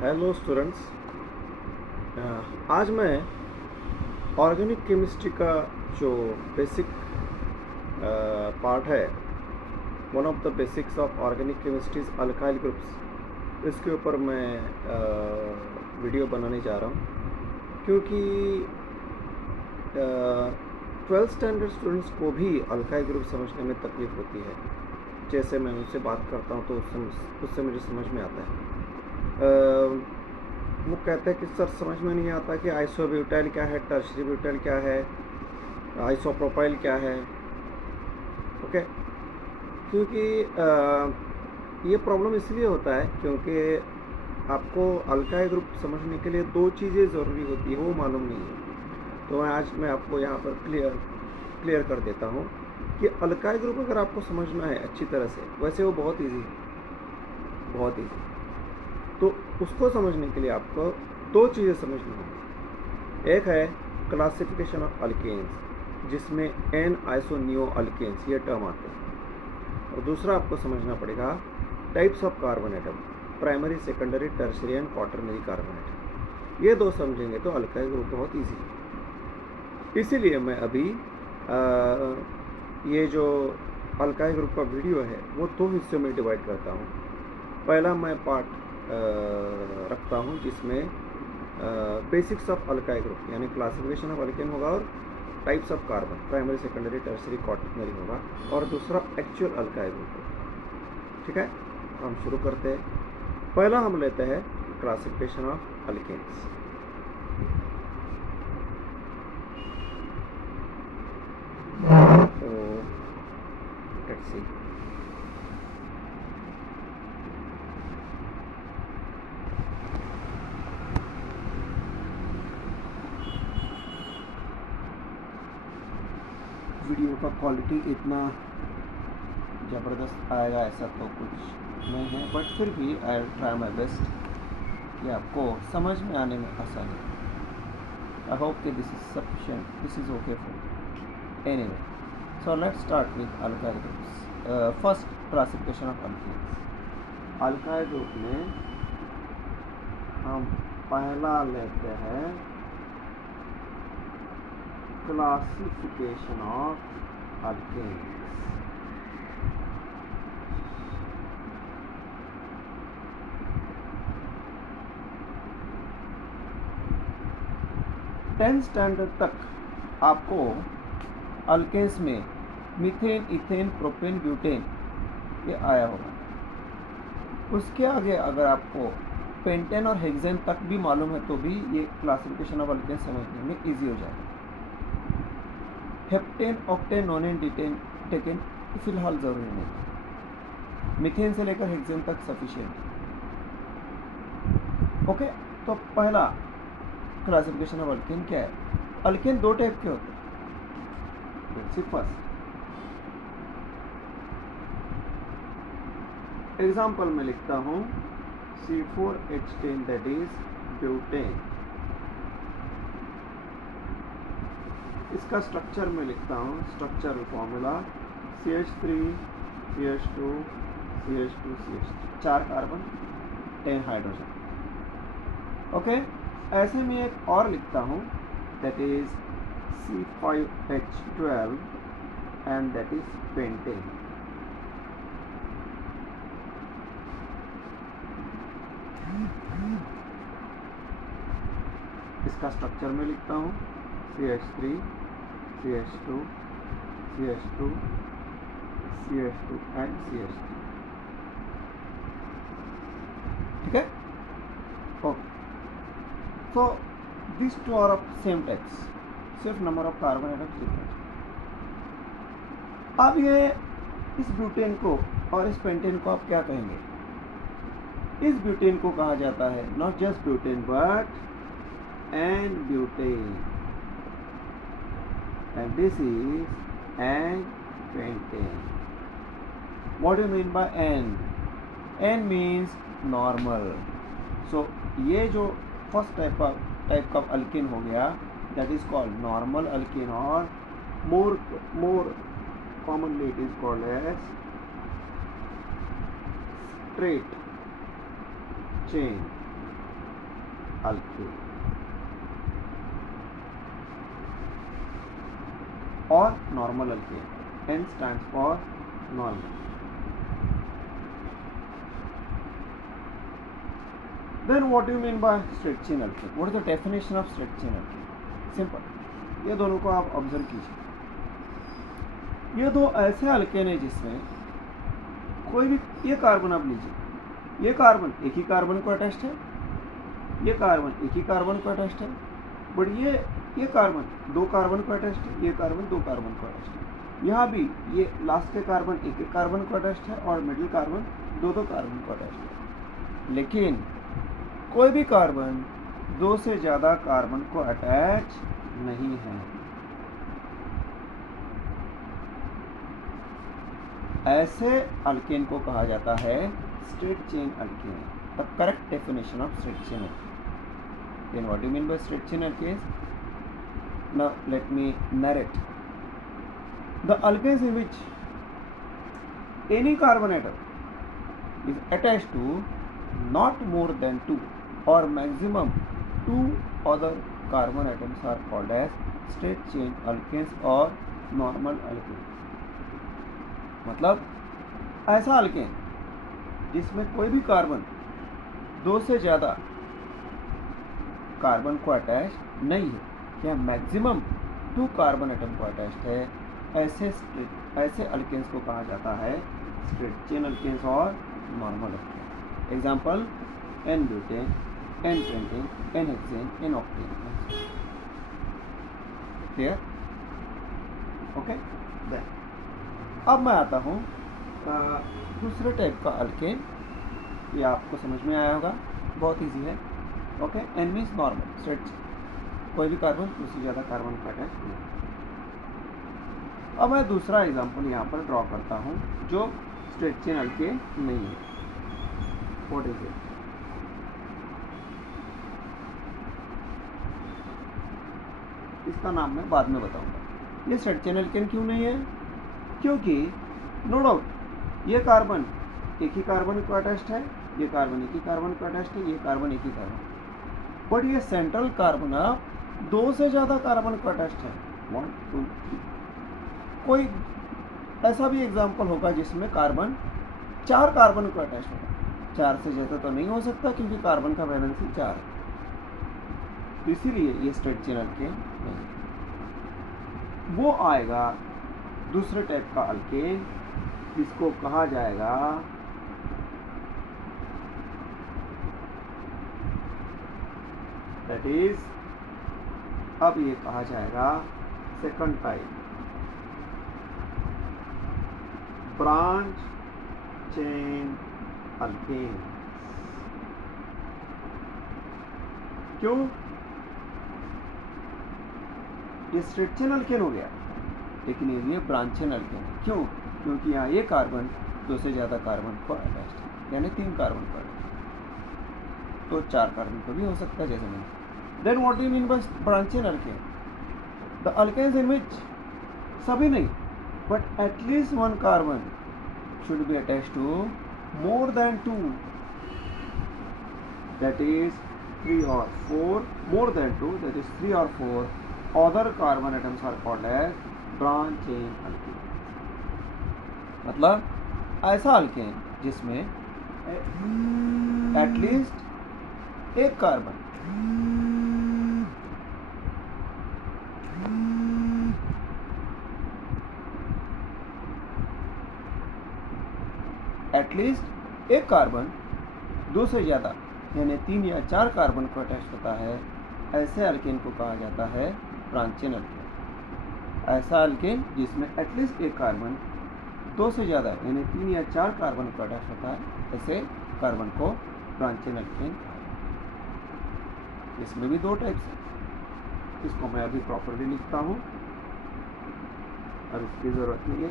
Hello students. आज मैं organic chemistry का जो बेसिक पार्ट है, one of the basics of organic chemistry is alkyl groups, इसके ऊपर मैं वीडियो बनाने जा रहा हूँ क्योंकि 12th स्टैंडर्ड स्टूडेंट्स को भी अल्काइल ग्रुप समझने में तकलीफ होती है। जैसे मैं उनसे बात करता हूँ तो उससे मुझे समझ में आता है। वो कहते हैं कि सर समझ में नहीं आता कि आइसोब्यूटाइल क्या है, टर्शरी ब्यूटाइल क्या है, आइसोप्रोपाइल क्या है। ओके, क्योंकि ये प्रॉब्लम इसलिए होता है क्योंकि आपको अल्काइल ग्रुप समझने के लिए दो चीज़ें ज़रूरी होती है, वो मालूम नहीं है। तो आज मैं आपको यहाँ पर क्लियर कर देता हूँ कि अल्काइल ग्रुप अगर आपको समझना है अच्छी तरह से, वैसे वो बहुत ईजी है, बहुत ईजी। तो उसको समझने के लिए आपको दो चीज़ें समझनी होंगी। एक है क्लासिफिकेशन ऑफ अल्केन्स, जिसमें एन आइसोनियो अल्केन्स ये टर्म आते हैं, और दूसरा आपको समझना पड़ेगा types of carbon atom, primary, secondary, tertiary and quaternary carbon atom. ये दो समझेंगे तो अल्काइल ग्रुप बहुत ईजी है। इसीलिए मैं अभी ये जो अल्काइल ग्रुप का वीडियो है वो दो हिस्सों में डिवाइड करता हूँ। पहला मैं पार्ट रखता हूँ जिसमें बेसिक्स ऑफ अल्काइल ग्रुप यानी क्लासिफिकेशन ऑफ अल्केन होगा, और types of carbon, primary, secondary, tertiary, quaternary होगा, और दूसरा एक्चुअल अल्काइल ग्रुप होगा। ठीक है, हम शुरू करते हैं। पहला हम लेते हैं क्लासिफिकेशन ऑफ अल्केन्स। तो लेट्स सी। वीडियो का क्वालिटी इतना ज़बरदस्त आएगा ऐसा तो कुछ नहीं है, बट फिर भी आई ट्राई माई बेस्ट कि आपको समझ में आने में आसानी। आई होप कि this is sufficient, this is okay for anyway. So let's start with alkyl groups. First, classification of alkanes. Alkyl group में हम पहला लेते हैं classification of alkanes. Tenth standard तक आपको अल्केन्स में मीथेन, इथेन, प्रोपेन, ब्यूटेन ये आया होगा। उसके आगे अगर आपको पेंटेन और हेक्सेन तक भी मालूम है तो भी ये क्लासिफिकेशन ऑफ अल्केन्स समझने में इजी हो जाएगा। हेप्टेन, ऑक्टेन, नोनेन, डिटेन, टेकेन फिलहाल ज़रूरी नहीं। मीथेन से लेकर हेक्सेन तक सफिशिएंट। ओके, तो पहला क्लासिफिकेशन ऑफ अल्केन क्या है? अल्केन दो टाइप के होते हैं। फर्स्ट एग्जाम्पल में लिखता हूँ C4H10 दैट इज ब्यूटेन। इसका स्ट्रक्चर में लिखता हूँ, structural formula CH3 CH2 CH2 CH3, 4 carbon 10 hydrogen. Okay, ऐसे में एक और लिखता हूँ that is C5H12 and that is pentane. इसका स्ट्रक्चर में लिखता हूँ CH3 CH2 CH2 CH2 and CH3। ठीक है, okay. So this two are of same types, सिर्फ number of carbon atoms different. अब ये इस ब्यूटेन को और इस पेंटेन को आप क्या कहेंगे? इस ब्यूटेन को कहा जाता है not just butane but n butane, and this is N-pentane. What do you mean by N? N means normal. So ये जो फर्स्ट टाइप का अल्केन हो गया, that is called normal alkene, or more commonly it is called as straight chain alkane और normal alkane. N stands for normal. Then what do you mean by straight chain alkane? What is the definition of straight chain alkane? Simple. ये दोनों को आप observe कीजिए। ये दो ऐसे alkane है जिसमें कोई भी, ये कार्बन आप लीजिए, ये कार्बन एक ही कार्बन को अटैच्ड है, ये कार्बन एक ही कार्बन को अटैच्ड है, बट ये कार्बन दो कार्बन को अटैच्ड है, ये कार्बन दो कार्बन को अटैच्ड है। यहाँ भी ये लास्ट के कार्बन एक एक कार्बन को अटैच्ड है और मिडिल कार्बन दो दो कार्बन को अटैच्ड है। लेकिन कोई भी कार्बन दो से ज़्यादा कार्बन को अटैच नहीं है। ऐसे अल्केन को कहा जाता है straight chain alkane. The correct definition of straight chain alkane. Then what do you mean by straight chain alkanes? Now let me narrate. The alkanes in which any carbon atom is attached to not more than 2 or maximum 2 other carbon atoms are called as straight chain alkanes or normal alkanes. मतलब ऐसा alkane जिसमें कोई भी carbon दो से ज़्यादा carbon को attach नहीं है या मैक्सिमम 2 कार्बन एटम को अटैच्ड है, ऐसे अल्केन्स को कहा जाता है स्ट्रेट चेन अल्केन्स और normal alkane. Example n butane, n pentane, n hexane, n octane. Clear? Okay. Then अब मैं आता हूँ दूसरे टाइप का अल्केन। ये आपको समझ में आया होगा, बहुत इजी है। Okay. N means normal, straight, कोई भी कार्बन उससे ज़्यादा कार्बन का अटैच नहीं। अब मैं दूसरा एग्जांपल यहाँ पर ड्रॉ करता हूँ जो स्ट्रेट चेन अल्केन नहीं है। What is it? इसका नाम मैं बाद में बताऊंगा। ये स्ट्रेट चेन अल्केन क्यों नहीं है? क्योंकि नो डाउट ये कार्बन एक ही कार्बन को अटैच्ड है, ये कार्बन एक ही कार्बन को अटैच्ड है, ये कार्बन एक ही कार्बन, बट ये सेंट्रल कार्बन अब दो से ज़्यादा कार्बन को अटैच्ड है। 1 2 3। कोई ऐसा भी एग्जाम्पल होगा जिसमें कार्बन 4 कार्बन को अटैच होगा। 4 से ज़्यादा तो नहीं हो सकता क्योंकि कार्बन का वैलेंसी 4 है, इसीलिए ये स्ट्रेट चेन अल्केन नहीं। वो आएगा दूसरे टाइप का अल्केन जिसको कहा जाएगा दैट इज, अब ये कहा जाएगा second type branch chain alkane. क्यों? ये स्ट्रेट चेन अल्केन हो गया, लेकिन ये ब्रांच चेन अल्केन है। क्यों? क्योंकि यहाँ ये कार्बन दो से ज़्यादा कार्बन को अटैच्ड है, यानी 3 कार्बन को अटैच्ड, तो 4 कार्बन को भी हो सकता है जैसे मैंने। Then what do you mean by branch chain alkane? The alkanes in which सभी नहीं but at least 1 carbon should be attached to more than 2, that is 3 or 4, more than 2, that is 3 or 4 other carbon atoms are called as branch chain alkene। मतलब ऐसा alkane जिसमें at least एक carbon at least एक carbon दो से ज़्यादा यानी 3 या 4 कार्बन को अटैच होता है, ऐसे अल्केन को कहा जाता है ब्रांच चेन अल्केन। ऐसा अल्केन जिसमें एटलीस्ट एक कार्बन दो से ज़्यादा यानी 3 या 4 कार्बन को अटैच होता है, ऐसे कार्बन को ब्रांच चेन अल्केन। इसमें भी 2 टाइप्स हैं, इसको मैं अभी प्रॉपरली लिखता हूँ और इसकी ज़रूरत नहीं है।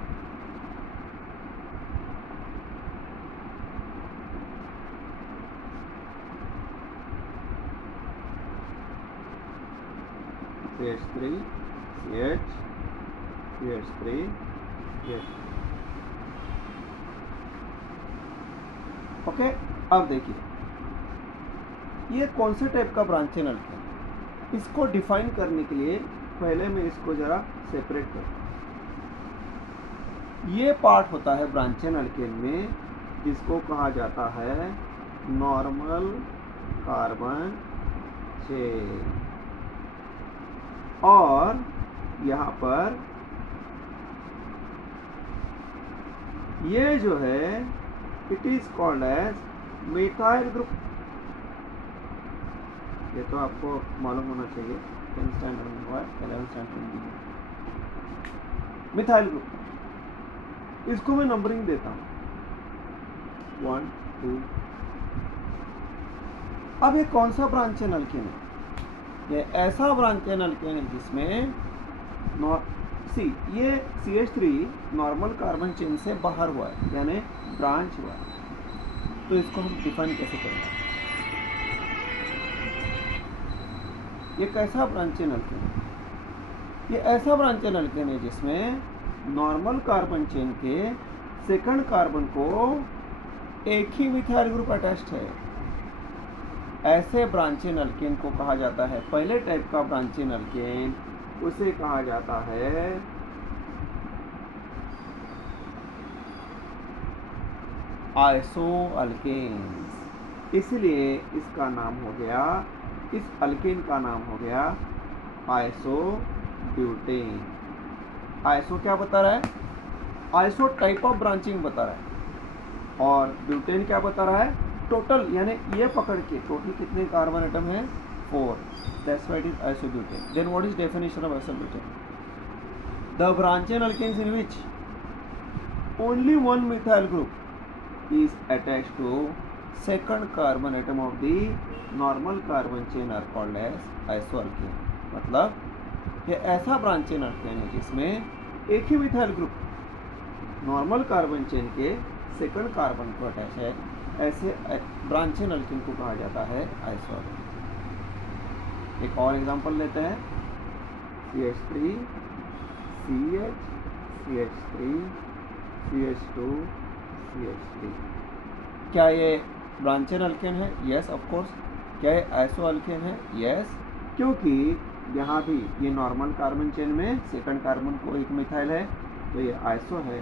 CH3 CH CH3 CH। Okay. अब देखिए ये कौन से टाइप का ब्रांच चेन अल्केन, इसको डिफाइन करने के लिए पहले मैं इसको जरा सेपरेट करता हूँ। ये पार्ट होता है ब्रांच चेन अल्केन में जिसको कहा जाता है नॉर्मल कार्बन चेन, और यहाँ पर ये जो है it is called as methyl group. ये तो आपको मालूम होना चाहिए, 10th स्टैंडर्ड में हुआ है, 11th स्टैंडर्ड में भी है। मिथाइल ग्रुप, इसको मैं नंबरिंग देता हूँ 1 2। अब ये कौन सा ब्रांच चेन अल्केन है? ये ऐसा ब्रांच चेन अल्केन है जिसमें ये CH3 नॉर्मल कार्बन चेन से बाहर हुआ है, यानी ब्रांच हुआ है। तो इसको हम डिफाइन कैसे करेंगे? ये कैसा ब्रांच चेन अल्केन है? ये ऐसा ब्रांच चेन अल्केन है जिसमें नॉर्मल कार्बन चेन के सेकंड कार्बन को एक ही मिथाइल ग्रुप अटैच्ड है। ऐसे ब्रांच चेन अल्केन को कहा जाता है, पहले टाइप का ब्रांच चेन अल्केन उसे कहा जाता है आइसो अल्केन्स। इसलिए इसका नाम हो गया, इस अल्केन का नाम हो गया आइसो ब्यूटेन। आइसो क्या बता रहा है? आइसो टाइप ऑफ ब्रांचिंग बता रहा है, और ब्यूटेन क्या बता रहा है? टोटल, यानी ये पकड़ के टोटल कितने कार्बन एटम है? 4। That's why it is isobutane. Then what is definition of isobutane? The branch chain alkenes in which only one methyl group is attached to second carbon atom of the normal carbon chain are called as isoalkane. मतलब ये ऐसा branch chain alkane है जिसमें एक ही methyl group normal carbon chain के second carbon को attach है। ऐसे ब्रांच चेन अल्केन को कहा जाता है आइसोअल्केन। एक और एग्जांपल लेते हैं, CH3 CH CH3 CH2 CH3। क्या ये ब्रांच चेन अल्केन है? Yes of course. क्या ये आइसो अल्केन है? यस, क्योंकि यहाँ भी ये नॉर्मल कार्बन चेन में सेकंड कार्बन को एक मिथाइल है, तो ये आइसो है।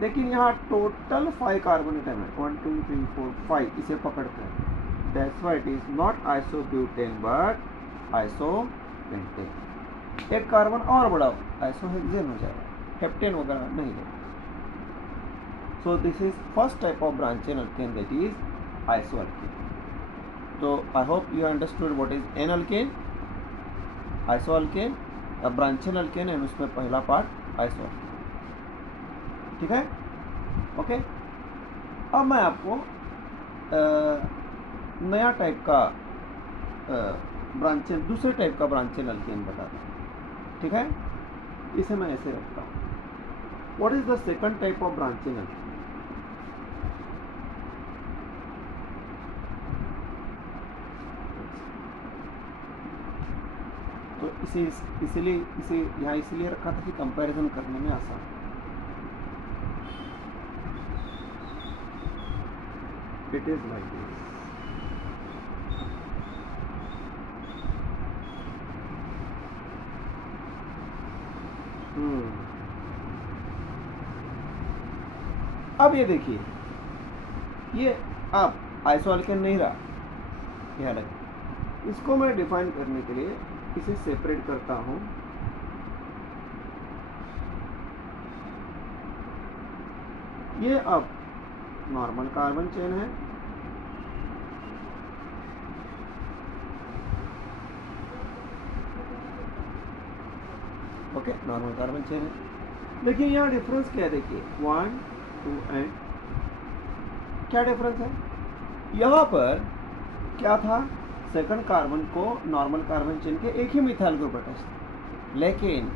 लेकिन यहाँ टोटल 5 कार्बन एटम है, 1 2 3 4 5, इसे पकड़कर that's why it is not isobutane but isopentane. एक कार्बन और बढ़ाओ, आइसोहेक्सेन हो जाएगा, हेप्टेन वगैरह नहीं है। So this is first type of branch chain alkane, that is isoalkane. तो I hope you understood what is n alkane, isoalkane, branch chain alkane and उसमें पहला पार्ट आइसोअल्केन। ठीक है, ओके। अब मैं आपको नया टाइप का ब्रांच चेन, दूसरे टाइप का ब्रांच चेन अल्केन बताता हूँ। ठीक है, इसे मैं ऐसे रखता हूँ। What is the second type of branch chain alkane? तो इसे यहाँ इसलिए रखा था कि कंपैरिजन करने में आसान। It is like this. अब ये देखिए, ये अब आइसोअल्केन नहीं रहा, यह अलग। इसको मैं डिफाइन करने के लिए इसे सेपरेट करता हूं। ये अब नॉर्मल कार्बन चेन है, ओके, नॉर्मल कार्बन चेन है। लेकिन यहाँ डिफरेंस क्या है? देखिए 1 2 एंड क्या डिफरेंस है? यहाँ पर क्या था? सेकंड कार्बन को नॉर्मल कार्बन चेन के एक ही मिथाइल ग्रुप अटैच था, लेकिन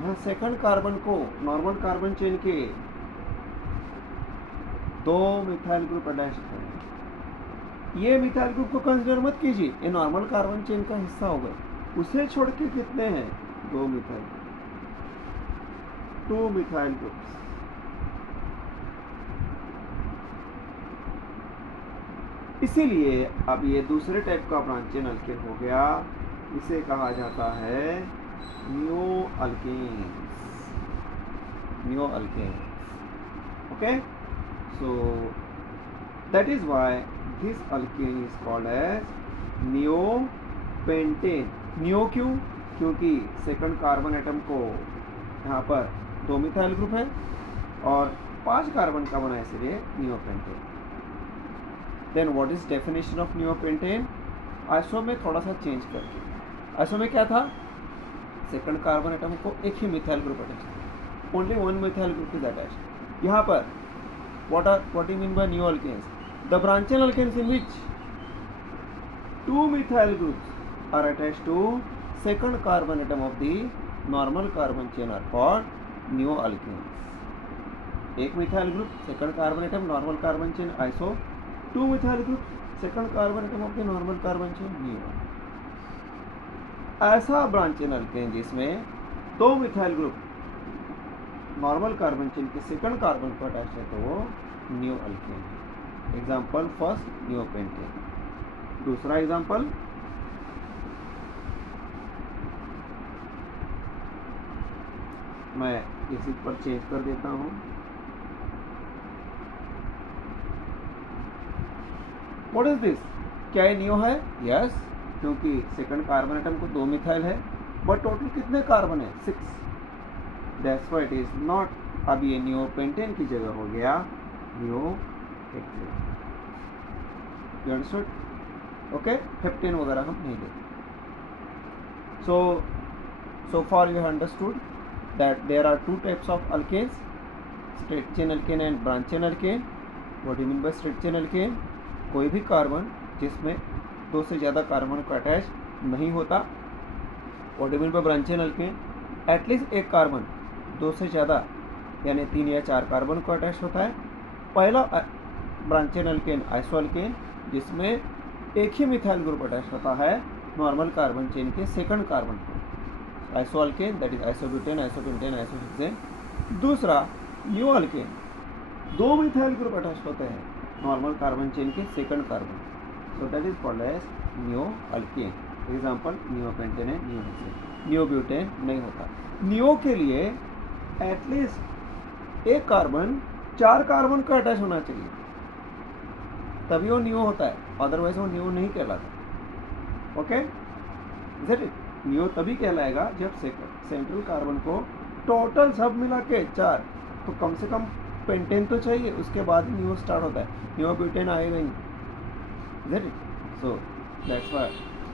यहाँ सेकंड कार्बन को नॉर्मल कार्बन चेन के 2 मिथाइल ग्रुप अटैच थे। ये मिथाइल ग्रुप को कंसिडर मत कीजिए, ये नॉर्मल कार्बन चेन का हिस्सा हो गए। उसे छोड़ के कितने हैं? 2 मिथाइल, 2 मिथाइल ग्रुप्स। इसीलिए अब ये दूसरे टाइप का ब्रांच चेन अल्केन हो गया, इसे कहा जाता है neo alkanes. Neo alkanes, okay. So that is why this alkane is called as neopentane. Neo क्यों? क्योंकि सेकंड कार्बन एटम को यहाँ पर 2 मिथाइल ग्रुप है और 5 कार्बन का बना है, इसलिए neopentane. Then what is definition of neopentane? Iso में थोड़ा सा चेंज करके, आइसो में क्या था, सेकंड कार्बन एटम को एक ही मिथाइल ग्रुप अटैच था, only 1 methyl group is attached. यहाँ पर what you mean by new alkanes? The branchial alkanes in which 2 methyl groups are attached to second carbon atom of the normal carbon chain are called neo alkanes. एक methyl group, second carbon atom, normal carbon chain iso, 2 methyl group, second carbon atom of the normal carbon chain neo. ऐसा branch chain alkane जिसमें 2 methyl group normal carbon chain के second carbon को attach है तो वो neo alkane है। Example first neo pentane. दूसरा example मैं इसी पर चेंज कर देता हूँ। What is this? क्या ये नियो है? यस, क्योंकि सेकंड कार्बन एटम को 2 मिथाइल है, बट टोटल कितने कार्बन है? 6। That's why it is not, अब ये नियो पेंटेन की जगह हो गया neo hexane. You understood? Okay, heptane वगैरह हम नहीं देते। So far you have understood that there are 2 types of alkanes, straight chain alkane and branch chain alkane. What do you mean by straight chain alkane? कोई भी carbon जिसमें 2 से ज़्यादा carbon को अटैच नहीं होता। What do you mean by branch chain alkane? At least एक carbon 2 से ज़्यादा यानी 3 या 4 कार्बन को अटैच होता है। पहला branch chain alkane iso alkane, जिसमें एक ही मिथाइल ग्रुप अटैच होता है नॉर्मल कार्बन चेन के सेकंड कार्बन को, iso alkane, that is isobutane, isopentane, isohexane. दूसरा neo alkane, 2 methyl group attach होते हैं नॉर्मल कार्बन चेन के second carbon, so that is called as neo alkane. Example neo pentane है, neo hexane. Neo butane नहीं होता। Neo के लिए at least एक कार्बन 4 कार्बन का अटैच होना चाहिए, तभी वो नियो होता है, अदरवाइज वो नियो नहीं कहलाता। Okay, is it? नियो तभी कहलाएगा जब सेंट्रल कार्बन को टोटल सब मिला के 4, तो कम से कम पेंटेन तो चाहिए, उसके बाद नियो स्टार्ट होता है। नियो ब्यूटेन आएगा नहीं, is it? So that's why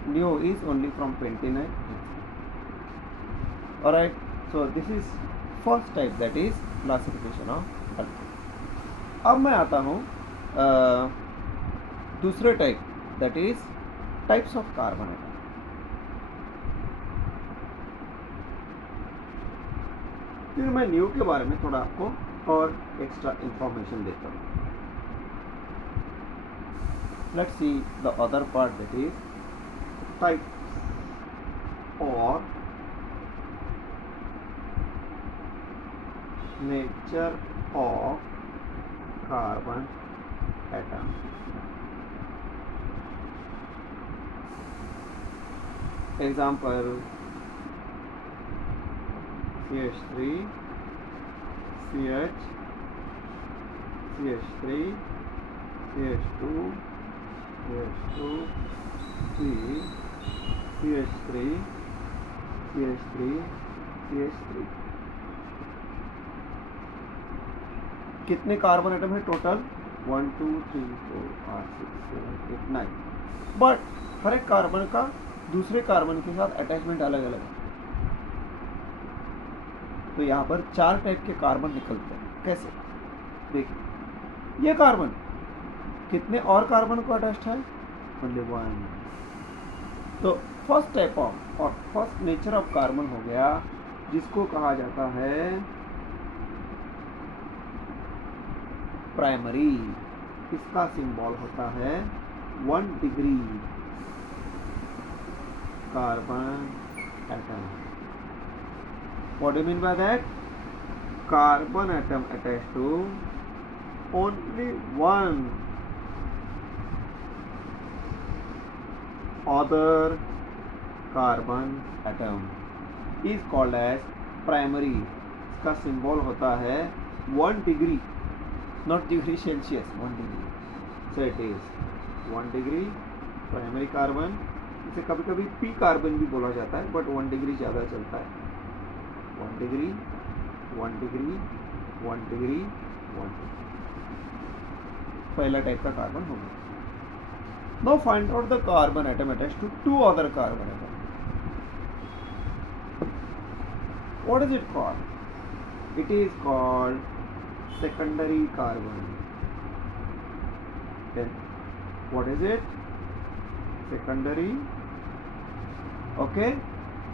neo is only from pentane है। Alright, so this is first type, that is classification of alkane. अब मैं आता हूँ दूसरे type, that is types of carbon atom. फिर मैं नियो के बारे में थोड़ा आपको और एक्स्ट्रा इंफॉर्मेशन देता हूँ। Let's see the other part, that is type और nature of carbon atom. Example CH3, CH, CH3, CH2, CH2, C, CH3, CH3, CH3। कितने कार्बन एटम है टोटल? 1 2 3 4 5 6 7 8 9। बट हर एक कार्बन का दूसरे कार्बन के साथ अटैचमेंट अलग अलग है, तो यहाँ पर 4 टाइप के कार्बन निकलते हैं। कैसे? देखिए, ये कार्बन कितने और कार्बन को अटैच्ड है? ओनली 1। तो फर्स्ट टाइप ऑफ और फर्स्ट नेचर ऑफ कार्बन हो गया, जिसको कहा जाता है प्राइमरी। इसका सिंबल होता है 1 degree carbon atom. What do you mean by that? Carbon atom attached to only one other carbon atom is called as primary. इसका सिंबल होता है 1 degree, not degree Celsius, 1 degree. So it is 1 degree primary carbon. इसे कभी कभी P carbon भी बोला जाता है, बट 1 डिग्री ज़्यादा चलता है. 1 डिग्री 1 डिग्री 1 डिग्री 1 डिग्री पहला टाइप का कार्बन हो गया. Now find out the carbon atom attached to 2 other carbon atom. What is it called? It is called secondary carbon. Then what is it? Secondary. Okay,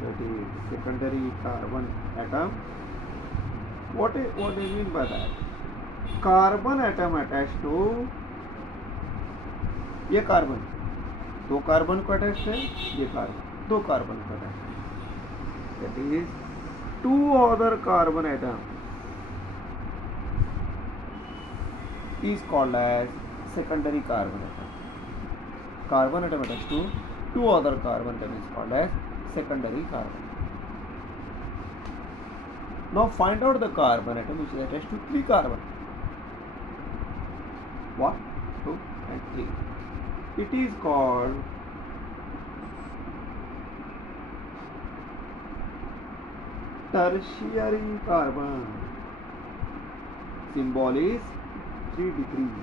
that is secondary carbon atom. What do you mean by that? Carbon atom attached to ये carbon, 2 carbon को attach है, ये carbon 2 carbon को attach है. That is 2 other carbon atom is called as secondary carbon atom. Carbon atom attached to 2 other carbon atom is called as secondary carbon. Now find out the carbon atom which is attached to 3 carbon. 1, 2 and 3. It is called tertiary carbon. Symbol is 3 degree.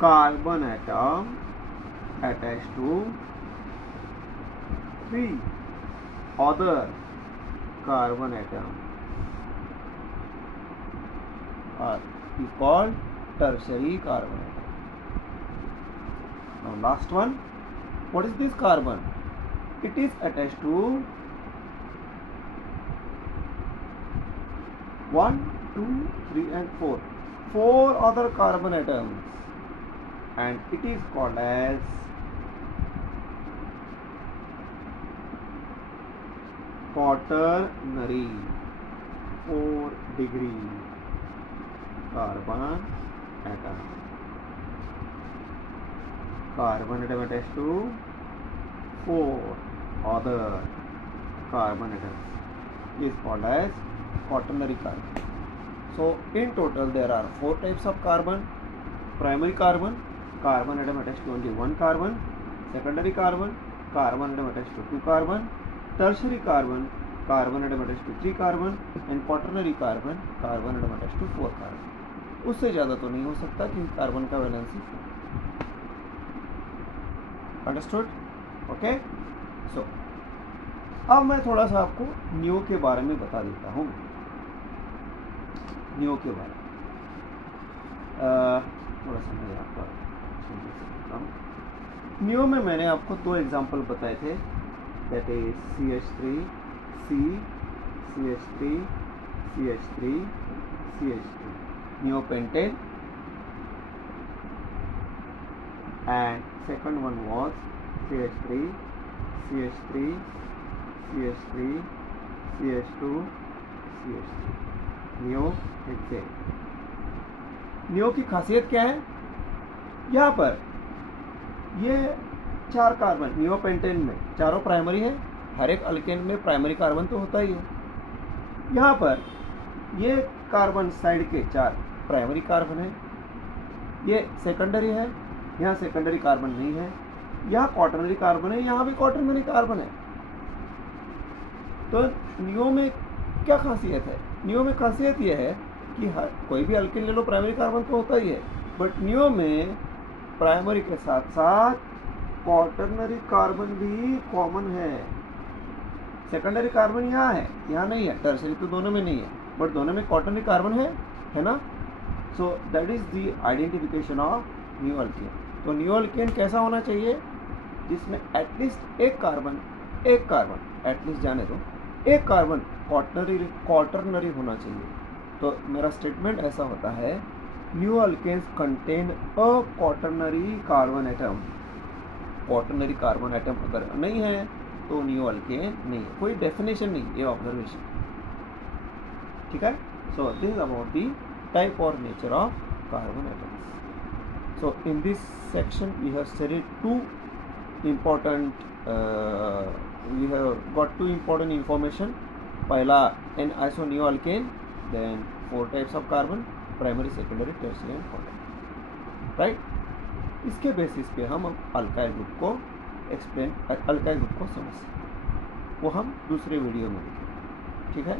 Carbon atom attached to 3 other carbon atom are called tertiary carbon atom. Now last one. What is this carbon? It is attached to 1, 2, 3 and 4. 4 other carbon atoms, and it is called as quaternary. 4 degree carbon atom. Carbon atom attached to 4 other carbon atoms is called as quaternary carbon. So in total there are 4 types of carbon. Primary carbon, carbon atom attached to only 1 carbon. Secondary carbon, carbon atom attached to 2 carbon. Tertiary carbon, carbon atom attached to 3 carbon. And quaternary carbon, carbon atom attached to 4 carbon. उससे ज़्यादा तो नहीं हो सकता क्योंकि carbon का valency. Understood? Okay. सो अब मैं थोड़ा सा आपको नियो के बारे में बता देता हूँ. नियो के बारे में थोड़ा सा मैं आपका नियो में मैंने आपको 2 एग्जांपल बताए थे. That is CH3, C, CH3, CH3, CH3, neo pentane. And second one was CH3, CH3, CH3, CH2, CH3, neo hexane. Neo की खासियत क्या है? यहाँ पर ये 4 कार्बन नियो पेंटेन में चारों प्राइमरी है. हर एक अल्केन में प्राइमरी कार्बन तो होता ही है. यहाँ पर ये कार्बन साइड के 4 प्राइमरी कार्बन है. ये सेकेंडरी है, यहाँ सेकेंडरी कार्बन नहीं है. यहाँ क्वाटरनरी कार्बन है, यहाँ भी क्वाटरनरी कार्बन है. तो नियो में क्या खासियत है? नियो में खासियत यह है कि हर कोई भी अल्केन ले लो प्राइमरी कार्बन तो होता ही है, बट नियो में प्राइमरी के साथ साथ क्वाटरनरी कार्बन भी कॉमन है. सेकेंडरी कार्बन यहाँ है, यहाँ नहीं है. टर्शियरी तो दोनों में नहीं है, बट दोनों में क्वाटरनरी कार्बन है ना. सो that is the identification of new alkane. तो न्यू अल्केन कैसा होना चाहिए? जिसमें एटलीस्ट एक कार्बन एटलीस्ट जाने दो, एक कार्बन क्वाटरनरी होना चाहिए. तो मेरा स्टेटमेंट ऐसा होता है, neo alkanes contain a quaternary carbon atom. Quaternary carbon atom अगर नहीं है तो न्यू अल्केन नहीं है. कोई डेफिनेशन नहीं, ये ऑब्जर्वेशन. ठीक है. So this is about the type और nature of carbon atoms. So in this section we have studied two important we have got two important information. पहला n isoneo alkane, then 4 types of carbon, primary, secondary, tertiary and quaternary, right? इसके basis पे हम alkyl group को explain, alkyl group को समझ सकते हैं, वो हम दूसरे वीडियो में देखेंगे, ठीक है।